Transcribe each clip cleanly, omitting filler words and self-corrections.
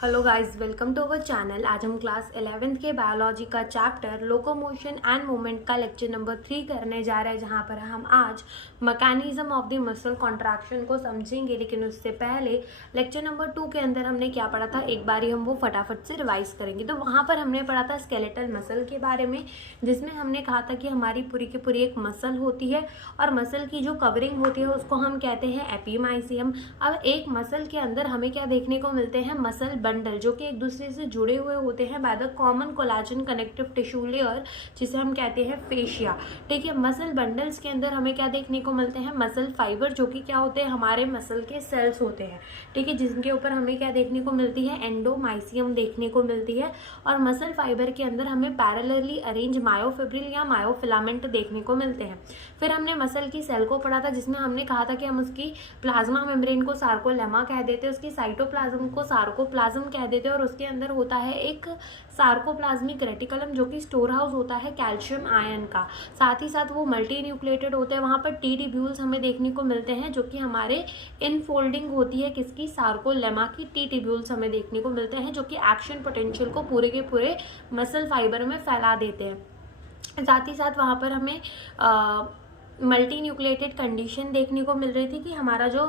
Hello guys, welcome to our channel. आज हम class 11th के बायोलॉजी का चैप्टर लोकोमोशन एंड मूवमेंट का लेक्चर नंबर 3 करने जा रहे हैं, जहां पर हम आज mechanism of the muscle contraction को समझेंगे। लेकिन उससे पहले लेक्चर नंबर 2 के अंदर हमने क्या पढ़ा था, एक बारी हम वो फटाफट से रिवाइज करेंगे। तो वहां पर हमने पढ़ा था स्केलेटल मसल के बारे में, जिसमें हमने कहा था कि हमारी पूरी की पूरी एक मसल होती है और मसल की जो कवरिंग होती है उसको हम कहते हैं एपीमाइसियम। अब एक मसल के अंदर हमें क्या देखने को मिलते हैं, मसल बंडल, जो कि एक दूसरे से जुड़े हुए होते हैं by the common collagen connective tissue layer, जिसे हम कहते हैं फेशिया। ठीक है, मसल बंडल्स के अंदर हमें क्या देखने को मिलते हैं, मसल फाइबर, जो कि क्या होते हैं, हमारे मसल के सेल्स होते हैं। ठीक है, जिनके ऊपर हमें क्या देखने को मिलती है, एंडोमाइसियम देखने को मिलती है। और मसल फाइबर के अंदर हमें पैरेलली अरेंज मायोफिब्रिल या मायोफिलामेंट देखने को मिलते हैं। फिर हमने मसल की सेल को पढ़ा था, जिसमें हमने कहा था कि हम उसकी प्लाज्मा मेम्ब्रेन को सार्कोलेमा कह देते हैं, उसकी साइटोप्लाज्म को सार्कोप्लाज्म कह देते हैं, और उसके अंदर होता है एक सार्कोप्लाज्मिक रेटिकुलम, जो कि स्टोर हाउस होता है कैल्शियम आयन का। साथ ही साथ वो मल्टी न्यूक्लिएटेड होते हैं। वहाँ पर टी ट्यूब्यूल्स हमें देखने को मिलते हैं, जो कि हमारे इनफोल्डिंग होती है किसकी, सार्कोलेमा की। टी ट्यूब्यूल्स हमें देखने को मिलते हैं, जो कि एक्शन पोटेंशियल को पूरे के पूरे मसल फाइबर में फैला देते हैं। साथ ही साथ वहाँ पर हमें मल्टी न्यूक्लिएटेड कंडीशन देखने को मिल रही थी कि हमारा जो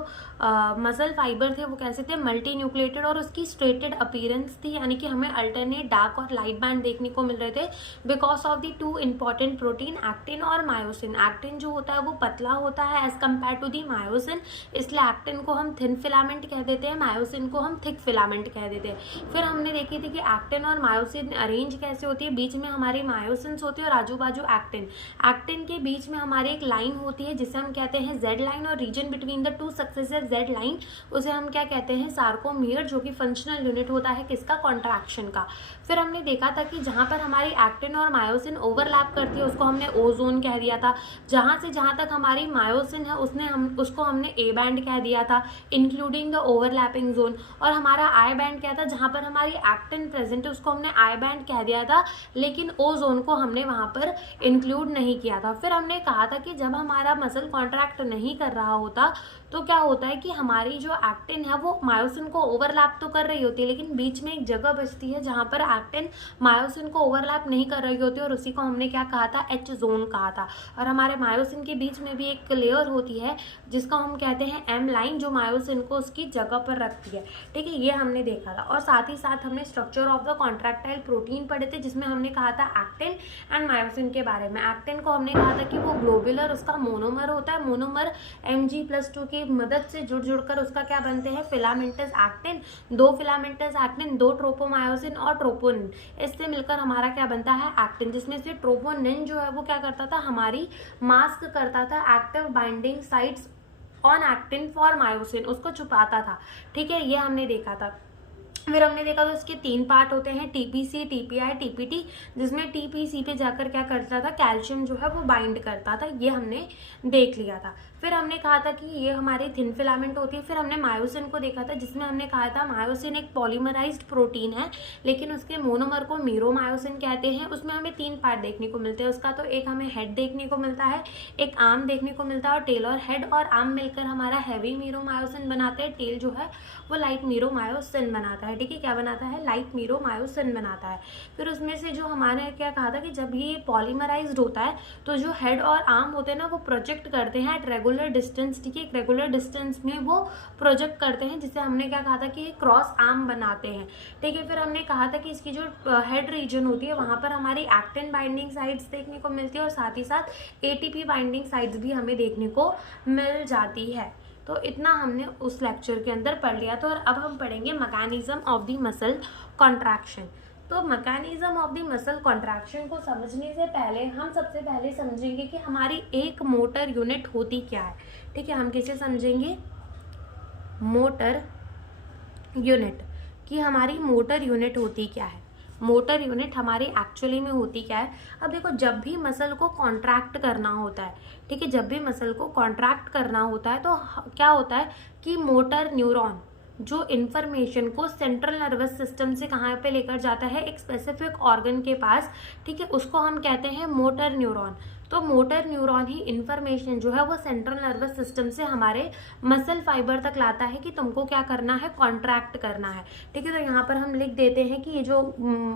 मसल फाइबर थे वो कैसे थे, मल्टी न्यूक्लिएटेड, और उसकी स्ट्रेटेड अपीयरेंस थी, यानी कि हमें अल्टरनेट डार्क और लाइट बैंड देखने को मिल रहे थे because of the two important protein, actin और मायोसिन। एक्टिन जो होता है वो पतला होता है as compare to the myosin, इसलिए एक्टिन को हम थिन फिलामेंट कह देते हैं, मायोसिन को हम थिक फिलामेंट कह देते हैं। फिर हमने देखी थी कि एक्टिन और मायोसिन अरेंज कैसे होती है, बीच में हमारी मायोसिन्स होती है और आजू बाजू एक्टिन। एक्टिन के बीच में हमारी एक लाइन होती है जिसे हम कहते हैं जेड लाइन, और region between the two successive Z line उसे हम क्या कहते हैं, सार्कोमियर, जो कि फंक्शनल यूनिट होता है किसका, कॉन्ट्रैक्शन का। फिर हमने देखा था कि जहां पर हमारी एक्टिन और मायोसिन ओवरलैप करती है उसको हमने ओ जोन कह दिया था। जहां से जहां तक हमारी मायोसिन है उसको हमने ए बैंड कह दिया था, इंक्लूडिंग द ओवरलैपिंग जोन। और हमारा आई बैंड क्या था, जहां पर हमारी एक्टिन प्रेजेंट है उसको हमने आई बैंड कह दिया था, लेकिन ओ जोन को हमने वहां पर इंक्लूड नहीं किया था। फिर हमने कहा था कि जब हमारा मसल कॉन्ट्रैक्ट नहीं कर रहा होता तो क्या होता है कि हमारी जो एक्टिन है वो मायोसिन को ओवरलैप तो कर रही होती है, लेकिन बीच में एक जगह बचती है जहां पर एक्टिन मायोसिन को ओवरलैप नहीं कर रही होती, और उसी को हमने क्या कहा था, एच जोन कहा था। और हमारे मायोसिन के बीच में भी एक लेयर होती है जिसको हम कहते हैं एम लाइन, जो मायोसिन को उसकी जगह पर रखती है। ठीक है, ये हमने देखा था। और साथ ही साथ हमने structure of the contractile protein पढ़े थे, जिसमें हमने कहा था एक्टिन एंड मायोसिन के बारे में। एक्टिन को हमने कहा था कि वो ग्लोबुलर, उसका मोनोमर होता है, मोनोमर Mg+2 की मदद से जुड़ जुड़कर उसका क्या बनते हैं, फिलामेंटस एक्टिन, दो फिलामेंटस एक्टिन, दो ट्रोपोमायोसिन और ट्रोपोनिन, इससे मिलकर हमारा क्या बनता है, एक्टिन, जिसमें से ट्रोपोनिन जो है वो क्या करता था, हमारी मास्क करता था active binding sites on actin for myosin, उसको छुपाता था। ठीक है, ये हमने देखा था। फिर हमने देखा तो इसके 3 पार्ट होते हैं, टीपीसी, टीपीआई, टीपीटी, जिसमें टीपीसी पे जाकर क्या करता था, कैल्शियम जो है वो बाइंड करता था, ये हमने देख लिया था। फिर हमने कहा था कि ये हमारी थिन फिलामेंट होती है। फिर हमने मायोसिन को देखा था, जिसमें हमने कहा था मायोसिन एक पॉलीमराइज्ड प्रोटीन है, लेकिन उसके मोनोमर को मीरोमायोसिन कहते हैं। उसमें हमें 3 पार्ट देखने को मिलते हैं उसका, तो एक हमें हेड देखने को मिलता है, एक आर्म देखने को मिलता है, और टेल और हेड और आर्म मिलकर हमारा हैवी मीरोमायोसिन बनाते हैं, टेल जो है वो लाइट मीरोमायोसिन बनाता है। ठीक है, क्या बनाता है, लाइट मीरोमायोसिन बनाता है। फिर उसमें से जो हमारे क्या कहा था कि जब ये पॉलीमराइज्ड होता है तो जो हेड और आर्म होते हैं ना, वो प्रोजेक्ट करते हैं एट रेगुलर डिस्टेंस। ठीक है, एक रेगुलर डिस्टेंस में वो प्रोजेक्ट करते हैं, जिसे हमने क्या कहा था कि ये क्रॉस आर्म बनाते हैं। ठीक है, फिर हमने कहा था कि इसकी जो हेड रीजन होती है वहां पर हमारी एक्टिन बाइंडिंग साइट्स देखने को मिलती है, और साथ ही साथ एटीपी बाइंडिंग साइट्स भी हमें देखने को मिल जाती है। तो इतना हमने उस लेक्चर के अंदर पढ़ लिया। तो अब हम पढ़ेंगे mechanism of the muscle contraction. तो mechanism of the muscle contraction को समझने से पहले हम सबसे पहले समझेंगे कि हमारी एक मोटर यूनिट होती क्या है। ठीक है, हम किसे समझेंगे, मोटर यूनिट, कि हमारी मोटर यूनिट होती क्या है। मोटर यूनिट हमारी एक्चुअली में होती क्या है। अब देखो, जब भी मसल को कॉन्ट्रैक्ट करना होता है, ठीक है, जब भी मसल को कॉन्ट्रैक्ट करना होता है तो क्या होता है कि मोटर न्यूरॉन जो इन्फॉर्मेशन को सेंट्रल नर्वस सिस्टम से कहाँ पे लेकर जाता है, एक स्पेसिफिक ऑर्गन के पास, ठीक है, उसको हम कहते हैं मोटर न्यूरॉन। तो मोटर न्यूरॉन ही इन्फॉर्मेशन जो है वो सेंट्रल नर्वस सिस्टम से हमारे मसल फाइबर तक लाता है कि तुमको क्या करना है, कॉन्ट्रैक्ट करना है, ठीक है। तो यहाँ पर हम लिख देते हैं कि ये जो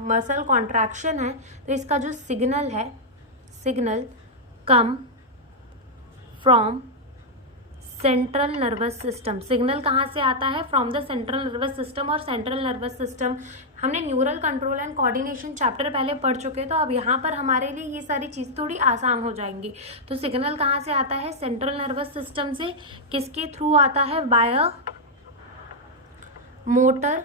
मसल कॉन्ट्रैक्शन है, तो इसका जो सिग्नल है, signal come from central nervous system. Signal कहाँ से आता है, from the central nervous system. और सेंट्रल नर्वस सिस्टम हमने neural control and coordination chapter पहले पढ़ चुके हैं, तो अब यहाँ पर हमारे लिए ये सारी चीज़ थोड़ी आसान हो जाएंगी। तो सिग्नल कहाँ से आता है, सेंट्रल नर्वस सिस्टम से। किसके थ्रू आता है, बाय मोटर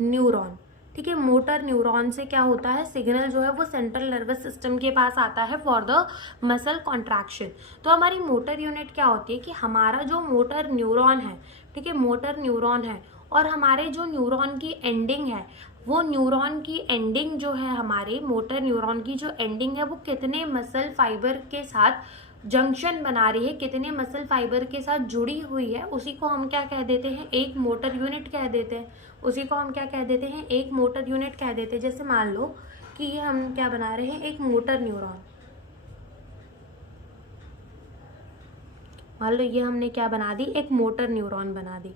न्यूरॉन, ठीक है। मोटर न्यूरॉन से क्या होता है, सिग्नल जो है वो सेंट्रल नर्वस सिस्टम के पास आता है फॉर द मसल कॉन्ट्रैक्शन। तो हमारी मोटर यूनिट क्या होती है कि हमारा जो मोटर न्यूरॉन है, ठीक है, मोटर न्यूरॉन है, और हमारे जो न्यूरॉन की एंडिंग है, वो न्यूरॉन की एंडिंग जो है, हमारे मोटर न्यूरॉन की जो एंडिंग है, वो कितने मसल फाइबर के साथ जंक्शन बना रही है, कितने मसल फाइबर के साथ जुड़ी हुई है, उसी को हम क्या कह देते हैं, एक मोटर यूनिट कह देते हैं। उसी को हम क्या कह देते हैं, एक मोटर यूनिट कह देते हैं। जैसे मान लो कि ये हम क्या बना रहे हैं, एक मोटर न्यूरॉन। मान लो ये हमने क्या बना दी, एक मोटर न्यूरॉन बना दी।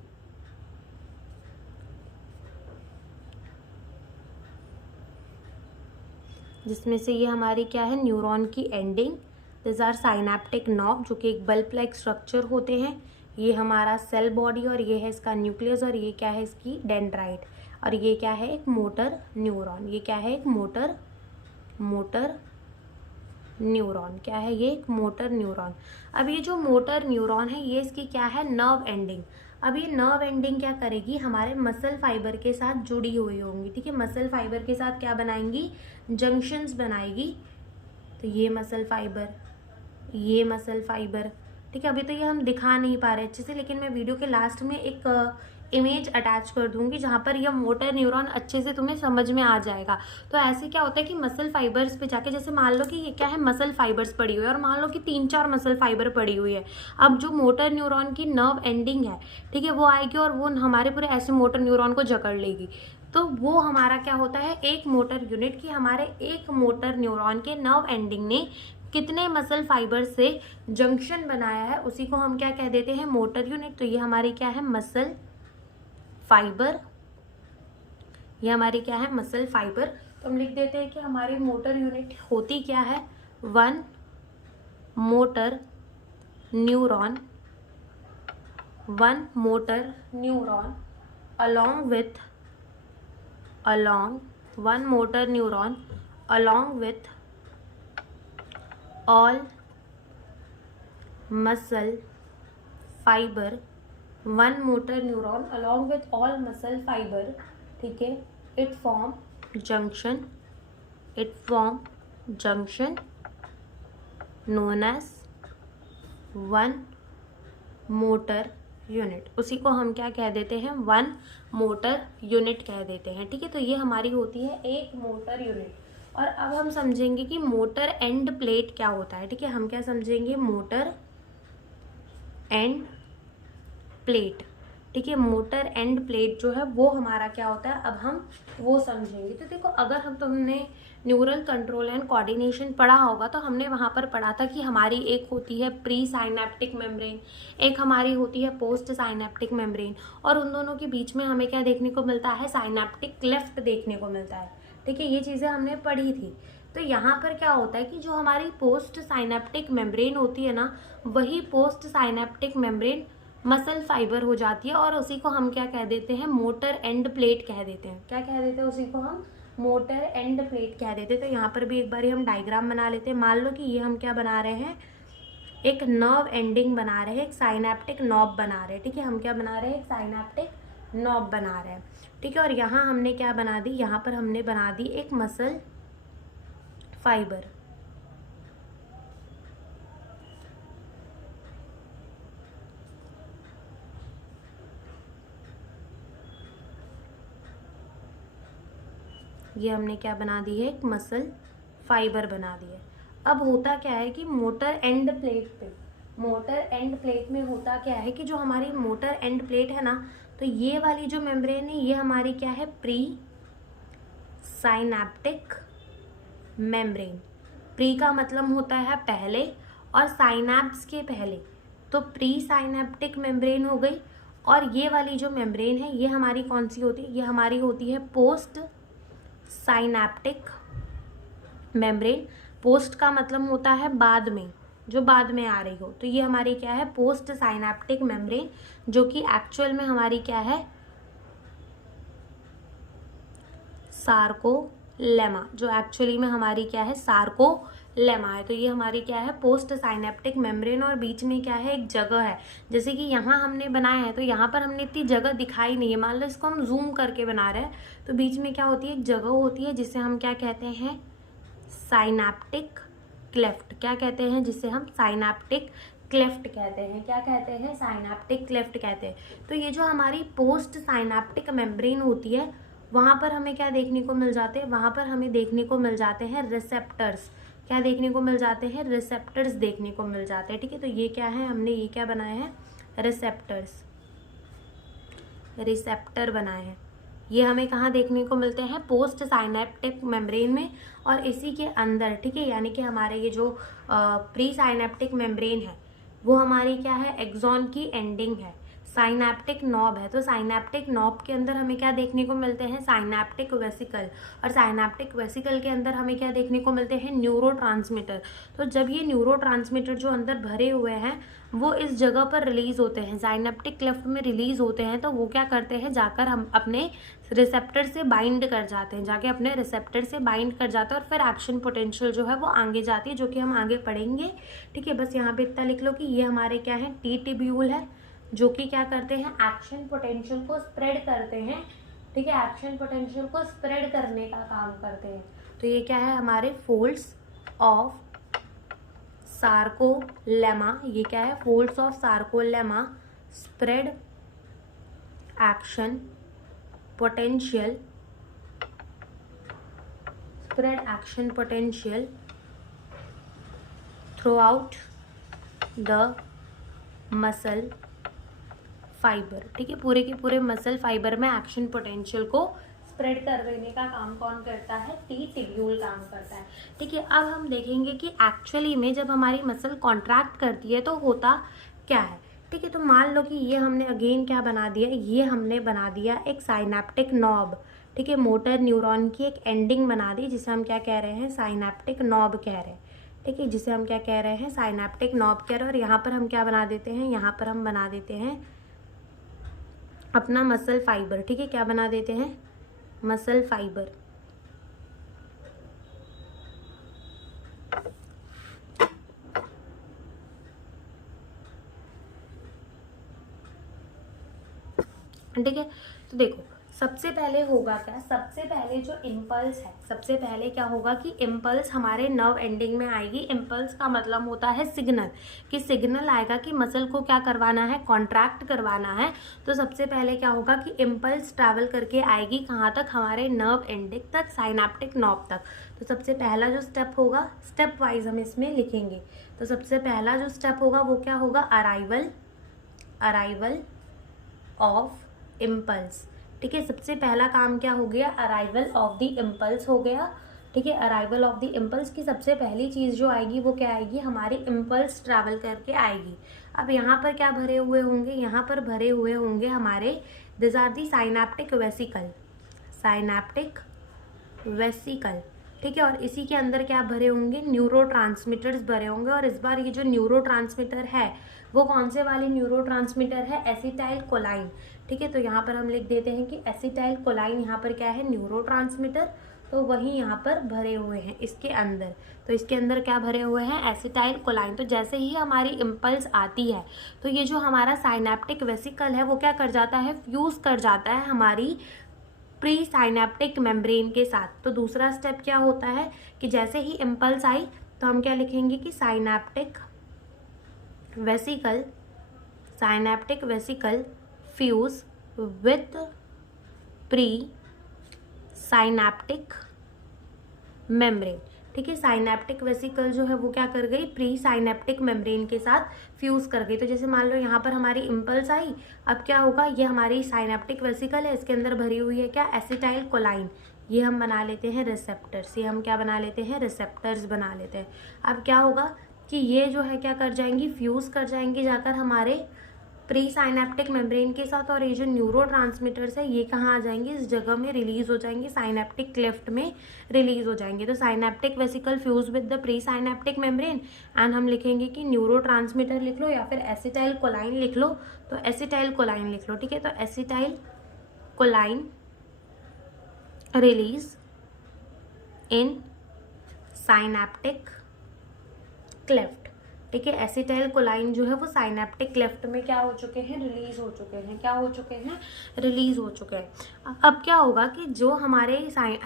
जिसमें से ये हमारी क्या है, न्यूरॉन की ending. This are synaptic knob, जो कि एक बल्ब लाइक स्ट्रक्चर होते हैं। ये हमारा सेल बॉडी, और ये है इसका न्यूक्लियस, और ये क्या है, इसकी डेंड्राइट। और ये क्या है, एक मोटर न्यूरॉन। ये क्या है, एक मोटर न्यूरॉन। क्या है ये, एक मोटर न्यूरॉन। अब ये जो मोटर न्यूरॉन है, ये इसकी क्या है, नर्व एंडिंग। अब ये नर्व एंडिंग क्या करेगी, हमारे मसल फाइबर के साथ जुड़ी हुई होंगी, ठीक है। मसल फाइबर के साथ क्या बनाएंगी, जंक्शंस बनाएगी। तो ये मसल फाइबर, ये मसल फाइबर, ठीक है। अभी तो ये हम दिखा नहीं पा रहे अच्छे से, लेकिन मैं वीडियो के लास्ट में एक इमेज अटैच कर दूंगी जहाँ पर यह मोटर न्यूरॉन अच्छे से तुम्हें समझ में आ जाएगा। तो ऐसे क्या होता है कि मसल फाइबर्स पे जाके, जैसे मान लो कि ये क्या है, मसल फाइबर्स पड़ी हुई है, और मान लो कि 3-4 मसल फाइबर पड़ी हुई है। अब जो मोटर न्यूरॉन की नर्व एंडिंग है, ठीक है, वो आएगी और वो हमारे पूरे ऐसे मोटर न्यूरॉन को जकड़ लेगी। तो वो हमारा क्या होता है, एक मोटर यूनिट की, हमारे एक मोटर न्यूरॉन के नर्व एंडिंग ने कितने मसल फाइबर से जंक्शन बनाया है, उसी को हम क्या कह देते हैं, मोटर यूनिट। तो ये हमारी क्या है, मसल फाइबर। ये हमारी क्या है, मसल फाइबर। तो हम लिख देते हैं कि हमारी मोटर यूनिट होती क्या है, 1 motor neuron, 1 motor neuron along with 1 motor neuron along with all muscle fiber, 1 motor neuron along with all muscle fiber, ठीक है, it form junction known as 1 motor unit. उसी को हम क्या कह देते हैं, 1 मोटर यूनिट कह देते हैं, ठीक है। तो ये हमारी होती है एक मोटर यूनिट। और अब हम समझेंगे कि मोटर एंड प्लेट क्या होता है, ठीक है। हम क्या समझेंगे, मोटर एंड प्लेट, ठीक है। मोटर एंड प्लेट जो है वो हमारा क्या होता है, अब हम वो समझेंगे। तो देखो, अगर हम तुमने न्यूरल कंट्रोल एंड कोऑर्डिनेशन पढ़ा होगा, तो हमने वहाँ पर पढ़ा था कि हमारी एक होती है प्री साइनेप्टिक मेम्ब्रेन, एक हमारी होती है पोस्ट साइनेप्टिक मेम्ब्रेन, और उन दोनों के बीच में हमें क्या देखने को मिलता है, साइनेप्टिक क्लेफ्ट देखने को मिलता है, ठीक है। ये चीज़ें हमने पढ़ी थी। तो यहाँ पर क्या होता है कि जो हमारी पोस्ट साइनेप्टिक मेम्ब्रेन होती है ना, वही post synaptic membrane muscle fibre हो जाती है, और उसी को हम क्या कह देते हैं, मोटर एंड प्लेट कह देते हैं। क्या कह देते हैं, उसी को हम मोटर एंड प्लेट कह देते हैं। तो यहाँ पर भी एक बार हम डायग्राम बना लेते हैं। मान लो कि ये हम क्या बना रहे हैं, एक नर्व एंडिंग बना रहे हैं, एक साइनेप्टिक नॉब बना रहे हैं, ठीक है। हम क्या बना रहे हैं, एक साइनेप्टिक नॉब बना रहे हैं, ठीक है। और यहाँ हमने क्या बना दी, यहाँ पर हमने बना दी एक मसल फाइबर। ये हमने क्या बना दी है, एक मसल फाइबर बना दी है। अब होता क्या है कि मोटर एंड प्लेट पे, मोटर एंड प्लेट में होता क्या है कि जो हमारी मोटर एंड प्लेट है ना, तो ये वाली जो मेम्ब्रेन है ये हमारी क्या है, प्री साइनैप्टिक मेम्ब्रेन। प्री का मतलब होता है पहले और साइनैप्स के पहले, तो प्री साइनैप्टिक मेम्ब्रेन हो गई। और ये वाली जो मेम्ब्रेन है ये हमारी कौन सी होती है, ये हमारी होती है पोस्ट साइनैप्टिक मेम्ब्रेन। पोस्ट का मतलब होता है बाद में, जो बाद में आ रही हो, तो ये हमारी क्या है, पोस्ट साइनैप्टिक मेम्ब्रेन, जो कि एक्चुअल में हमारी क्या है, सार्कोलेमा, जो एक्चुअली में हमारी क्या है, सार्कोलेमा है। तो ये हमारी क्या है, पोस्ट साइनैप्टिक मेम्ब्रेन। और बीच में क्या है, एक जगह है, जैसे कि यहाँ हमने बनाया है तो यहाँ पर हमने इतनी जगह दिखाई नहीं है, मान लो इसको हम जूम करके बना रहे हैं, तो बीच में क्या होती है, एक जगह होती है जिसे हम क्या कहते हैं, साइनैप्टिक क्लेफ्ट। क्या कहते हैं, जिसे हम साइनैप्टिक क्लेफ्ट कहते हैं। क्या कहते हैं, साइनैप्टिक क्लेफ्ट कहते हैं। तो ये जो हमारी पोस्ट साइनैप्टिक मेम्ब्रेन होती है, वहाँ पर हमें क्या देखने को मिल जाते हैं, वहाँ पर हमें देखने को मिल जाते हैं रिसेप्टर्स। क्या देखने को मिल जाते हैं, रिसेप्टर्स देखने को मिल जाते हैं। ठीक है, तो ये क्या है, हमने ये क्या बनाया है, रिसेप्टर्स, रिसेप्टर बनाए हैं। ये हमें कहाँ देखने को मिलते हैं, पोस्ट साइनैप्टिक मेम्ब्रेन में। और इसी के अंदर, ठीक है, यानी कि हमारे ये जो प्री साइनैप्टिक मेम्ब्रेन है वो हमारी क्या है, एक्सॉन की एंडिंग है, साइनैप्टिक नॉब है। तो साइनैप्टिक नॉब के अंदर हमें क्या देखने को मिलते हैं, साइनैप्टिक वेसिकल। और साइनैप्टिक वेसिकल के अंदर हमें क्या देखने को मिलते हैं, न्यूरोट्रांसमीटर। तो जब ये न्यूरोट्रांसमीटर जो अंदर भरे हुए हैं वो इस जगह पर रिलीज होते हैं, साइनैप्टिक क्लेफ्ट में रिलीज होते हैं, तो वो क्या करते हैं, जाकर हम अपने रिसेप्टर से बाइंड कर जाते हैं, जाके अपने रिसेप्टर से बाइंड कर जाते हैं, और फिर एक्शन पोटेंशियल जो है वो आगे जाती है, जो कि हम आगे पढ़ेंगे। ठीक है, बस यहाँ पे इतना लिख लो कि ये हमारे क्या है, टी ट्यूब्यूल है, जो कि क्या करते हैं, एक्शन पोटेंशियल को स्प्रेड करते हैं। ठीक है, एक्शन पोटेंशियल को स्प्रेड करने का काम करते हैं। तो ये क्या है, हमारे फोल्ड्स ऑफ सार्कोलेमा, ये क्या है, folds of sarcolemma spread action potential, spread action potential through out the muscle fibre. ठीक है, पूरे के पूरे मसल फाइबर में एक्शन पोटेंशियल को स्प्रेड कर देने का काम कौन करता है, टी ट्यूब्यूल काम करता है। ठीक है, अब हम देखेंगे कि एक्चुअली में जब हमारी मसल कॉन्ट्रैक्ट करती है तो होता क्या है। ठीक है, तो मान लो कि ये हमने अगेन क्या बना दिया, ये हमने बना दिया एक साइनैप्टिक नॉब। ठीक है, मोटर न्यूरॉन की एक एंडिंग बना दी, जिसे हम क्या कह रहे हैं, साइनैप्टिक नॉब कह रहे हैं। ठीक है, जिसे हम क्या कह रहे हैं, साइनैप्टिक नॉब कह रहे हैं। और यहाँ पर हम क्या बना देते हैं, यहाँ पर हम बना देते हैं अपना मसल फाइबर। ठीक है, क्या बना देते हैं, मसल फाइबर। ठीक है, तो देखो सबसे पहले होगा क्या, सबसे पहले जो इम्पल्स है, सबसे पहले क्या होगा कि इम्पल्स हमारे नर्व एंडिंग में आएगी। इम्पल्स का मतलब होता है सिग्नल, कि सिग्नल आएगा कि मसल को क्या करवाना है, कॉन्ट्रैक्ट करवाना है। तो सबसे पहले क्या होगा कि इम्पल्स ट्रैवल करके आएगी कहाँ तक, हमारे नर्व एंडिंग तक, साइनैप्टिक नॉब तक। तो सबसे पहला जो स्टेप होगा, स्टेप वाइज हम इसमें लिखेंगे। तो सबसे पहला जो स्टेप होगा वो क्या होगा, अराइवल ऑफ इम्पल्स। ठीक है, सबसे पहला काम क्या हो गया, अराइवल ऑफ द इम्पल्स हो गया। ठीक है, अराइवल ऑफ द इम्पल्स की सबसे पहली चीज़ जो आएगी वो क्या आएगी, हमारी इम्पल्स ट्रैवल करके आएगी। अब यहाँ पर क्या भरे हुए होंगे, यहाँ पर भरे हुए होंगे हमारे, this are the synaptic vesicle, synaptic vesicle. ठीक है, और इसी के अंदर क्या भरे होंगे, न्यूरोट्रांसमीटर्स भरे होंगे। और इस बार ये जो न्यूरोट्रांसमीटर है वो कौन से वाले न्यूरोट्रांसमीटर है, एसिटाइल कोलाइन। ठीक है, तो यहाँ पर हम लिख देते हैं कि एसिटाइल कोलाइन यहाँ पर क्या है, न्यूरोट्रांसमीटर। तो वही यहाँ पर भरे हुए हैं इसके अंदर। तो इसके अंदर क्या भरे हुए हैं, एसिटाइल कोलाइन। तो जैसे ही हमारी इम्पल्स आती है तो ये जो हमारा साइनैप्टिक वेसिकल है वो क्या कर जाता है, फ्यूज कर जाता है हमारी प्री साइनैप्टिक मेम्ब्रेन के साथ। तो दूसरा स्टेप क्या होता है कि जैसे ही इम्पल्स आई तो हम क्या लिखेंगे कि synaptic vesicle fuse with pre synaptic membrane. ठीक है। साइनेप्टिक वेसिकल जो है वो क्या कर गई, प्री साइनेप्टिक मेम्ब्रेन के साथ फ्यूज कर गई। तो जैसे मान लो यहाँ पर हमारी इम्पल्स आई, अब क्या होगा, ये हमारी साइनेप्टिक वेसिकल है, इसके अंदर भरी हुई है क्या, एसिटाइल कोलाइन, ये हम बना लेते हैं रिसेप्टर्स, ये हम क्या बना लेते हैं, रिसेप्टर्स बना लेते हैं। अब क्या होगा कि ये जो है क्या कर जाएंगी, फ्यूज कर जाएंगी जाकर हमारे प्री साइनेप्टिक मेम्ब्रेन के साथ, और ये जो न्यूरो ट्रांसमीटर्स है ये कहाँ आ जाएंगे, इस जगह में रिलीज हो जाएंगे, साइनेप्टिक क्लेफ्ट में रिलीज हो जाएंगे। तो synaptic vesicle fuse with the pre synaptic membrane, and हम लिखेंगे कि न्यूरो ट्रांसमीटर लिख लो या फिर एसिटाइल कोलाइन लिख लो, तो एसिटाइल कोलाइन लिख लो, ठीक है। तो एसिटाइल कोलाइन रिलीज इन साइनेप्टिक क्लेफ्ट, ठीक है। एसिटाइल कोलाइन जो है वो साइनेप्टिक क्लेफ्ट में क्या हो चुके हैं, रिलीज हो चुके हैं, क्या हो चुके हैं, रिलीज हो चुके हैं। अब क्या होगा कि जो हमारे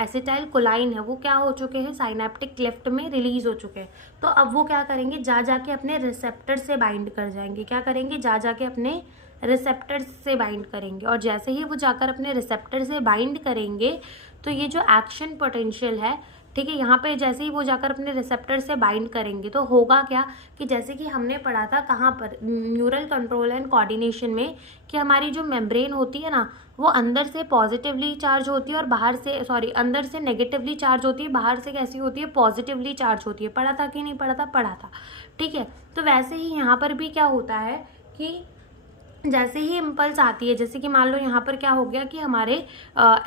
एसिटाइल कोलाइन है वो क्या हो चुके हैं, साइनेप्टिक क्लेफ्ट में रिलीज हो चुके हैं। तो अब वो क्या करेंगे, जा जाके अपने रिसेप्टर से बाइंड कर जाएंगे, क्या करेंगे, जा जाके अपने रिसेप्टर से बाइंड करेंगे, और जैसे ही वो जाकर अपने रिसेप्टर से बाइंड करेंगे तो ये जो एक्शन पोटेंशियल है, ठीक है, यहाँ पे जैसे ही वो जाकर अपने रिसेप्टर से बाइंड करेंगे तो होगा क्या कि जैसे कि हमने पढ़ा था कहाँ पर, न्यूरल कंट्रोल एंड कोऑर्डिनेशन में, कि हमारी जो मेम्ब्रेन होती है ना वो अंदर से पॉजिटिवली चार्ज होती है और बाहर से, सॉरी, अंदर से नेगेटिवली चार्ज होती है, बाहर से कैसी होती है, पॉजिटिवली चार्ज होती है। पढ़ा था कि नहीं पढ़ा था, पढ़ा था, ठीक है। तो वैसे ही यहाँ पर भी क्या होता है कि जैसे ही इम्पल्स आती है, जैसे कि मान लो यहाँ पर क्या हो गया कि हमारे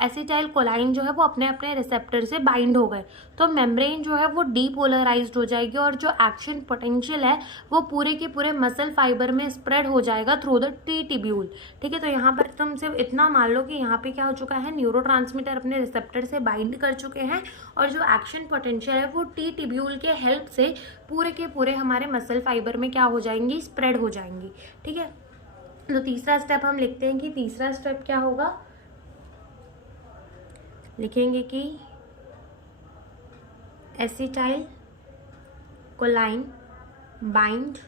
एसिटाइल कोलाइन जो है वो अपने अपने रिसेप्टर से बाइंड हो गए, तो मेम्ब्रेन जो है वो डीपोलराइज्ड हो जाएगी, और जो एक्शन पोटेंशियल है वो पूरे के पूरे मसल फाइबर में स्प्रेड हो जाएगा थ्रू द टी टिब्यूल, ठीक है। तो यहाँ पर तुम सिर्फ इतना मान लो कि यहाँ पे क्या हो चुका है, न्यूरोट्रांसमीटर अपने रिसेप्टर से बाइंड कर चुके हैं, और जो एक्शन पोटेंशियल है वो टी टिब्यूल के हेल्प से पूरे के पूरे हमारे मसल फाइबर में क्या हो जाएंगी, स्प्रेड हो जाएंगी, ठीक है। तो तीसरा स्टेप हम लिखते हैं कि तीसरा स्टेप क्या होगा, लिखेंगे कि acetyl कोलाइन bind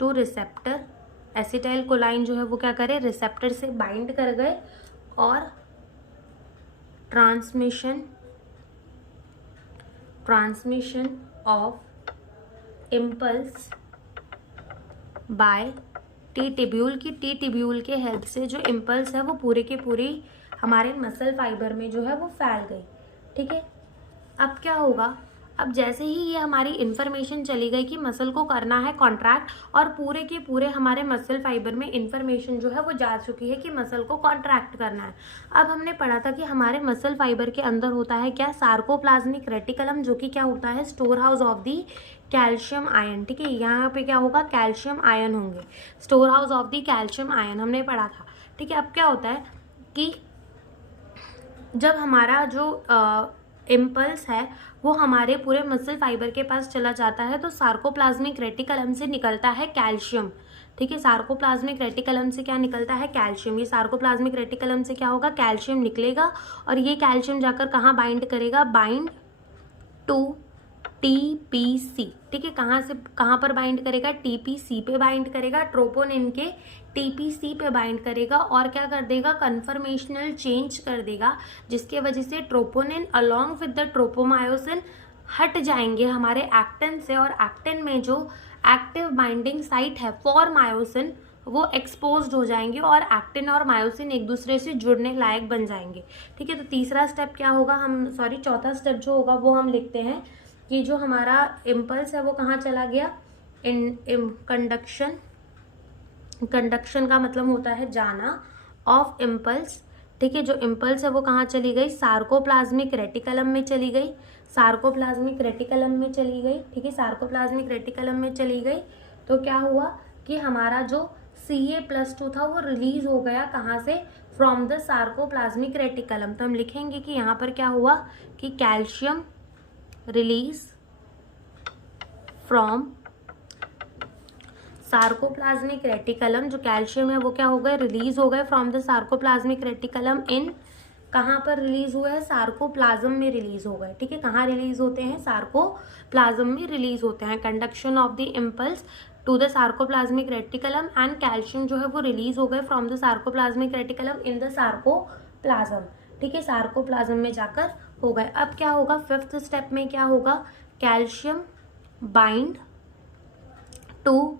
two receptor, acetyl कोलाइन जो है वो क्या करे, रिसेप्टर से बाइंड कर गए, और transmission of impulse by T tubule, की टी टिब्यूल के हेल्प से जो इम्पल्स है वो पूरे के पूरी हमारे मसल फाइबर में जो है वो फैल गई, ठीक है। अब क्या होगा, अब जैसे ही ये हमारी इन्फॉर्मेशन चली गई कि मसल को करना है कॉन्ट्रैक्ट, और पूरे के पूरे हमारे मसल फाइबर में इन्फॉर्मेशन जो है वो जा चुकी है कि मसल को कॉन्ट्रैक्ट करना है। अब हमने पढ़ा था कि हमारे मसल फाइबर के अंदर होता है क्या, सार्कोप्लाज्मिक रेटिकुलम, जो कि क्या होता है, store house of the calcium ion, ठीक है। यहाँ पे क्या होगा, कैल्शियम आयन होंगे, store house of the calcium ion हमने पढ़ा था, ठीक है। अब क्या होता है कि जब हमारा जो इम्पल्स है वो हमारे पूरे मसल फाइबर के पास चला जाता है, तो सार्कोप्लाज्मिक रेटिकुलम से निकलता है कैल्शियम, ठीक है। सार्कोप्लाज्मिक रेटिकुलम से क्या निकलता है, कैल्शियम। ये सार्कोप्लाज्मिक रेटिकुलम से क्या होगा, कैल्शियम निकलेगा, और ये कैल्शियम जाकर कहाँ बाइंड करेगा, बाइंड टू टीपीसी, ठीक है। कहाँ से कहाँ पर बाइंड करेगा, टीपीसी पे बाइंड करेगा, ट्रोपोनिन के टीपीसी पे बाइंड करेगा, और क्या कर देगा, कन्फर्मेशनल चेंज कर देगा, जिसके वजह से troponin along with the tropomyosin हट जाएंगे हमारे एक्टिन से, और एक्टिन में जो एक्टिव बाइंडिंग साइट है फॉर मायोसिन वो एक्सपोज्ड हो जाएंगे, और एक्टिन और मायोसिन एक दूसरे से जुड़ने लायक बन जाएंगे, ठीक है। तो तीसरा स्टेप क्या होगा, चौथा स्टेप जो होगा वो हम लिखते हैं कि जो हमारा इम्पल्स है वो कहाँ चला गया, कंडक्शन का मतलब होता है जाना, ऑफ इम्पल्स, ठीक है। जो इम्पल्स है वो कहाँ चली गई, सार्कोप्लाज्मिक रेटिकुलम में चली गई, सार्कोप्लाज्मिक रेटिकुलम में चली गई, ठीक है, सार्कोप्लाज्मिक रेटिकुलम में चली गई। तो क्या हुआ कि हमारा जो Ca+2 था वो रिलीज हो गया, कहाँ से, फ्रॉम द सार्कोप्लाज्मिक रेटिकुलम। तो हम लिखेंगे कि यहाँ पर क्या हुआ कि calcium release from sarcoplasmic reticulum, जो कैल्शियम है वो क्या हो गए, रिलीज हो गए फ्रॉम द सार्कोप्लाज्मिक रेटिकुलम इन, कहाँ पर रिलीज हुआ है, सार्कोप्लाज्म में रिलीज हो गए, ठीक है। कहाँ रिलीज होते हैं, सार्कोप्लाज्म में रिलीज होते हैं। Conduction of the impulse to the sarcoplasmic reticulum, and calcium जो है वो रिलीज हो गए from the sarcoplasmic reticulum in the sarcoplasm, ठीक है, सार्कोप्लाज्म में जाकर हो गए। अब क्या होगा, फिफ्थ स्टेप में क्या होगा, calcium bind to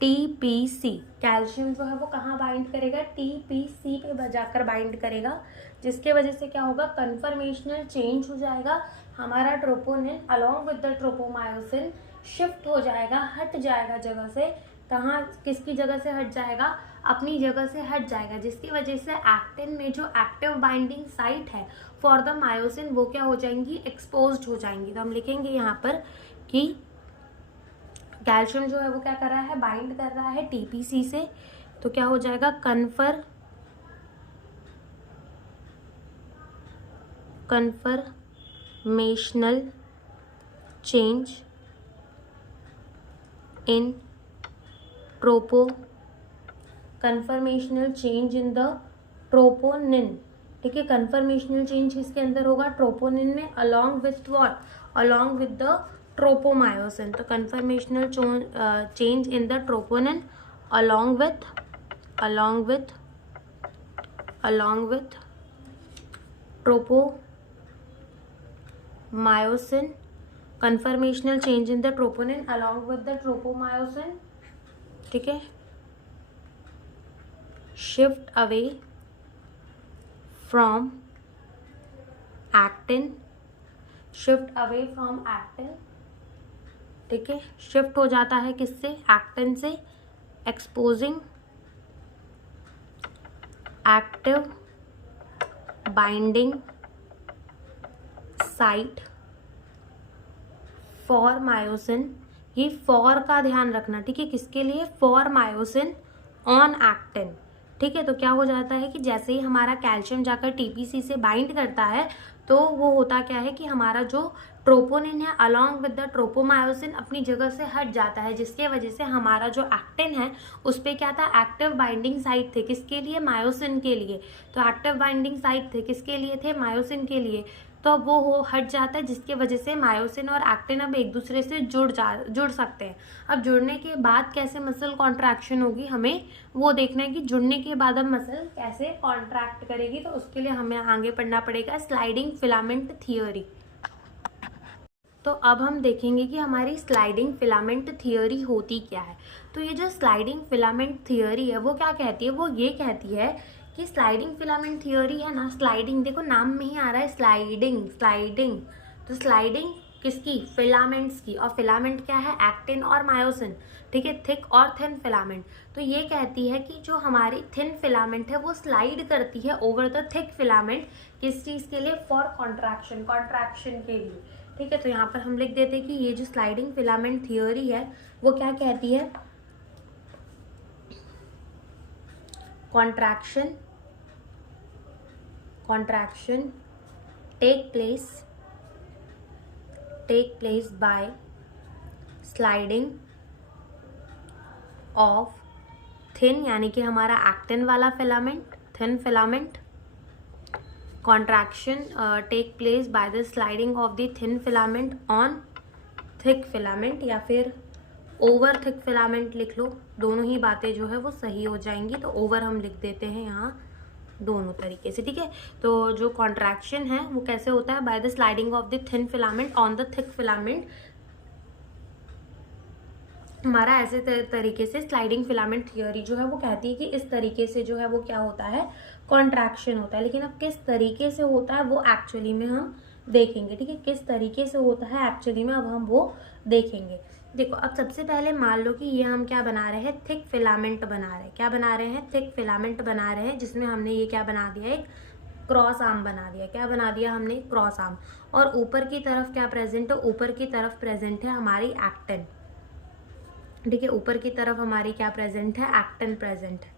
TPC. Calcium जो है वो कहाँ बाइंड करेगा, टीपीसी पे जाकर बाइंड करेगा, जिसके वजह से क्या होगा, कन्फर्मेशनल चेंज हो जाएगा। हमारा troponin along with the tropomyosin shift हो जाएगा, हट जाएगा जगह से। कहाँ, किसकी जगह से हट जाएगा, अपनी जगह से हट जाएगा, जिसकी वजह से एक्टिन में जो एक्टिव बाइंडिंग साइट है फॉर द मायोसिन वो क्या हो जाएंगी, एक्सपोज्ड हो जाएंगी। तो हम लिखेंगे यहाँ पर कि कैल्शियम जो है वो क्या कर रहा है, बाइंड कर रहा है टीपीसी से, तो क्या हो जाएगा, conformational change in conformational change in the troponin. ठीक है, कन्फर्मेशनल चेंज किसके अंदर होगा, ट्रोपोनिन में, along with what, along with the tropomyosin. तो conformational change in the troponin along with tropomyosin, conformational change in the troponin along with the tropomyosin. ठीक है, shift away from actin, ठीक है, shift हो जाता है किससे, एक्टिन से, exposing active binding site for myosin. ये फॉर का ध्यान रखना, ठीक है, किसके लिए, फॉर मायोसिन ऑन एक्टिन। ठीक है, तो क्या हो जाता है कि जैसे ही हमारा कैल्शियम जाकर टीपीसी से बाइंड करता है तो वो होता क्या है कि हमारा जो ट्रोपोनिन है अलोंग विद द ट्रोपोमायोसिन अपनी जगह से हट जाता है, जिसके वजह से हमारा जो एक्टिन है उस पर क्या था, एक्टिव बाइंडिंग साइट थे, किसके लिए, मायोसिन के लिए। तो एक्टिव बाइंडिंग साइट थे किसके लिए, थे मायोसिन के लिए। तो अब वो हट जाता है, जिसकी वजह से मायोसिन और एक्टिन अब एक दूसरे से जुड़ सकते हैं। अब जुड़ने के बाद कैसे मसल कॉन्ट्रैक्शन होगी, हमें वो देखना है कि जुड़ने के बाद अब मसल कैसे कॉन्ट्रैक्ट करेगी। तो उसके लिए हमें आगे पढ़ना पड़ेगा स्लाइडिंग फिलामेंट थियोरी। तो अब हम देखेंगे कि हमारी स्लाइडिंग फिलामेंट थियोरी होती क्या है। तो ये जो स्लाइडिंग फिलामेंट थियोरी है वो क्या कहती है, वो ये कहती है कि स्लाइडिंग फिलामेंट थियोरी है ना, स्लाइडिंग, देखो नाम में ही आ रहा है स्लाइडिंग। तो स्लाइडिंग किसकी, फिलामेंट्स की, और फिलामेंट क्या है, एक्टिन और मायोसिन। ठीक है, थिक और थिन फिलामेंट। तो ये कहती है कि जो हमारी थिन फिलामेंट है वो स्लाइड करती है ओवर द थिक फिलामेंट, किस चीज़ के लिए, फॉर कॉन्ट्रैक्शन के लिए। ठीक है, तो यहाँ पर हम लिख देते हैं कि ये जो स्लाइडिंग फिलामेंट थियोरी है वो क्या कहती है, contraction take place by sliding of thin, यानी कि हमारा एक्टिन वाला filament, thin filament, contraction take place by the sliding of the thin filament on thick filament, या फिर ओवर थिक फिलामेंट लिख लो, दोनों ही बातें जो है वो सही हो जाएंगी। तो ओवर हम लिख देते हैं यहाँ दोनों तरीके से। ठीक है, तो जो कॉन्ट्रैक्शन है वो कैसे होता है, by the sliding of the thin filament on the thick filament. हमारा ऐसे तरीके से स्लाइडिंग फिलामेंट थियोरी जो है वो कहती है कि इस तरीके से जो है वो क्या होता है, कॉन्ट्रैक्शन होता है। लेकिन अब किस तरीके से होता है वो एक्चुअली में हम देखेंगे। ठीक है, किस तरीके से होता है एक्चुअली में अब हम वो देखेंगे। देखो, अब सबसे पहले मान लो कि ये हम क्या बना रहे हैं, थिक फिलामेंट बना रहे हैं। क्या बना रहे हैं, थिक फिलामेंट बना रहे हैं, जिसमें हमने ये क्या बना दिया, एक क्रॉस आर्म बना दिया। क्या बना दिया हमने, क्रॉस आर्म। और ऊपर की तरफ क्या प्रेजेंट है, ऊपर की तरफ प्रेजेंट है हमारी एक्टिन। ठीक है, ऊपर की तरफ हमारी क्या प्रेजेंट है, एक्टिन प्रेजेंट है।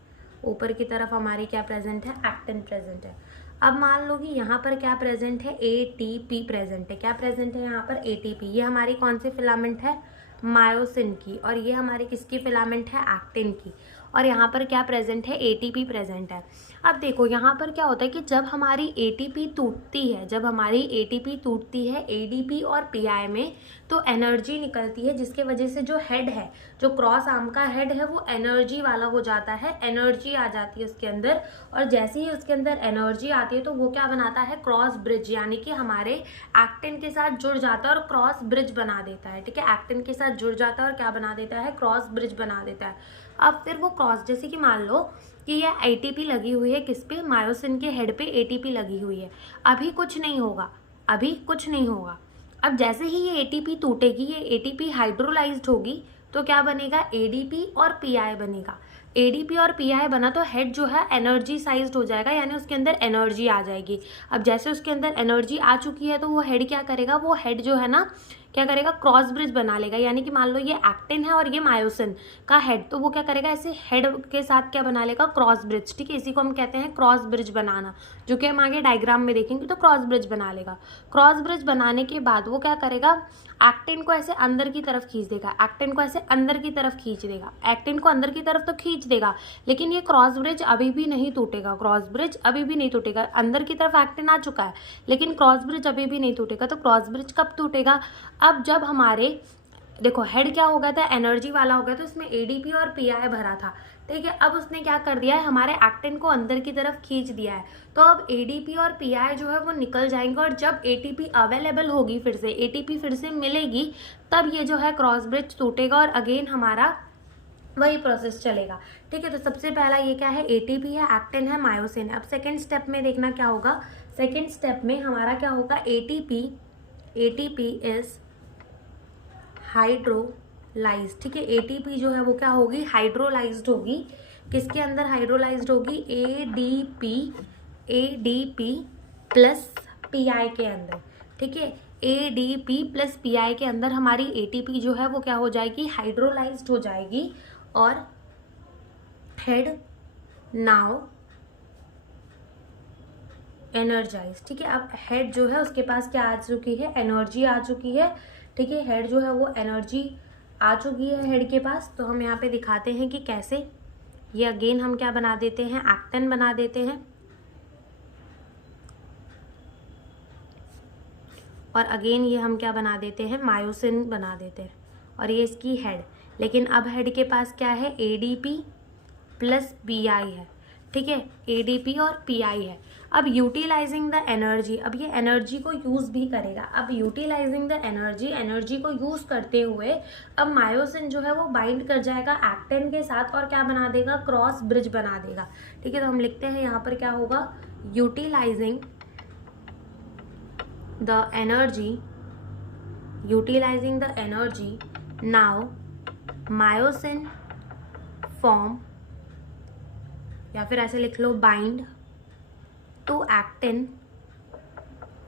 ऊपर की तरफ हमारी क्या प्रेजेंट है, एक्टिन प्रेजेंट है। अब मान लो कि यहाँ पर क्या प्रेजेंट है, एटीपी प्रेजेंट है। क्या प्रेजेंट है यहाँ पर, एटीपी। ये हमारी कौन सी फिलामेंट है, मायोसिन की, और ये हमारी किसकी फिलामेंट है, एक्टिन की। और यहाँ पर क्या प्रेजेंट है, एटीपी प्रेजेंट है। अब देखो यहाँ पर क्या होता है कि जब हमारी एटीपी टूटती है, जब हमारी एटीपी टूटती है एडीपी और पीआई में, तो एनर्जी निकलती है, जिसके वजह से जो हेड है, जो क्रॉस आर्म का हेड है, वो एनर्जी वाला हो जाता है, एनर्जी आ जाती है उसके अंदर। और जैसे ही उसके अंदर एनर्जी आती है तो वो क्या बनाता है, क्रॉस ब्रिज, यानी कि हमारे एक्टिन के साथ जुड़ जाता है और क्रॉस ब्रिज बना देता है। ठीक है, एक्टिन के साथ जुड़ जाता है और क्या बना देता है, क्रॉस ब्रिज बना देता है। अब फिर वो क्रॉस, जैसे कि मान लो कि ये एटीपी लगी हुई है, किस पे, मायोसिन के हेड पे एटीपी लगी हुई है। अभी कुछ नहीं होगा, अभी कुछ नहीं होगा। अब जैसे ही ये एटीपी टूटेगी, ये एटीपी हाइड्रोलाइज्ड होगी, तो क्या बनेगा, एडीपी और पीआई बनेगा। एडीपी और पीआई बना तो हेड जो है एनर्जी साइज्ड हो जाएगा, यानी उसके अंदर एनर्जी आ जाएगी। अब जैसे उसके अंदर एनर्जी आ चुकी है तो वो हेड क्या करेगा, वो हेड जो है ना क्या करेगा, क्रॉस ब्रिज बना लेगा। यानी कि मान लो ये एक्टिन है और ये मायोसिन का हेड, तो वो क्या करेगा, ऐसे हेड के साथ क्या बना लेगा, क्रॉस ब्रिज। ठीक है, इसी को हम कहते हैं क्रॉस ब्रिज बनाना, जो कि हम आगे डायग्राम में देखेंगे। तो क्रॉस ब्रिज बना लेगा। क्रॉस ब्रिज बनाने के बाद वो क्या करेगा, एक्टिन को ऐसे अंदर की तरफ खींच देगा, एक्टिन को ऐसे अंदर की तरफ खींच देगा, एक्टिन को अंदर की तरफ तो खींच देगा, लेकिन ये क्रॉस ब्रिज अभी भी नहीं टूटेगा, क्रॉस ब्रिज अभी भी नहीं टूटेगा। अंदर की तरफ एक्टिन आ चुका है, लेकिन क्रॉस ब्रिज अभी भी नहीं टूटेगा। तो क्रॉस ब्रिज कब टूटेगा, अब जब हमारे, देखो हेड क्या हो गया था, एनर्जी वाला हो गया, तो इसमें एडीपी और पीआई भरा था। ठीक है, अब उसने क्या कर दिया है, हमारे एक्टिन को अंदर की तरफ खींच दिया है। तो अब एडीपी और पीआई जो है वो निकल जाएंगे, और जब एटीपी अवेलेबल होगी, फिर से एटीपी फिर से मिलेगी, तब ये जो है क्रॉस ब्रिज टूटेगा और अगेन हमारा वही प्रोसेस चलेगा। ठीक है, तो सबसे पहला ये क्या है, एटीपी है, एक्टिन है, मायोसिन है। अब सेकेंड स्टेप में देखना क्या होगा, सेकेंड स्टेप में हमारा क्या होगा, एटीपी इज हाइड्रोलाइज्ड। ठीक है, एटीपी जो है वो क्या होगी, हाइड्रोलाइज्ड होगी। किसके अंदर हाइड्रोलाइज्ड होगी, एडीपी प्लस पीआई के अंदर। ठीक है, एडीपी प्लस पीआई के अंदर हमारी एटीपी जो है वो क्या हो जाएगी, हाइड्रोलाइज्ड हो जाएगी। और हेड नाउ एनर्जाइज। ठीक है, अब हेड जो है उसके पास क्या आ चुकी है, एनर्जी आ चुकी है। ठीक है, हेड जो है वो एनर्जी आ चुकी है हेड के पास। तो हम यहाँ पे दिखाते हैं कि कैसे। ये अगेन हम क्या बना देते हैं, एक्टिन बना देते हैं, और अगेन ये हम क्या बना देते हैं, मायोसिन बना देते हैं, और ये इसकी हेड। लेकिन अब हेड के पास क्या है, एडीपी प्लस पीआई है। ठीक है, एडीपी और पीआई है। अब यूटिलाइजिंग द एनर्जी, अब ये एनर्जी को यूज भी करेगा। अब यूटिलाइजिंग द एनर्जी को यूज करते हुए अब मायोसिन जो है वो बाइंड कर जाएगा एक्टिन के साथ और क्या बना देगा, क्रॉस ब्रिज बना देगा। ठीक है, तो हम लिखते हैं यहाँ पर क्या होगा, utilising the energy now myosin form, या फिर ऐसे लिख लो, bind to actin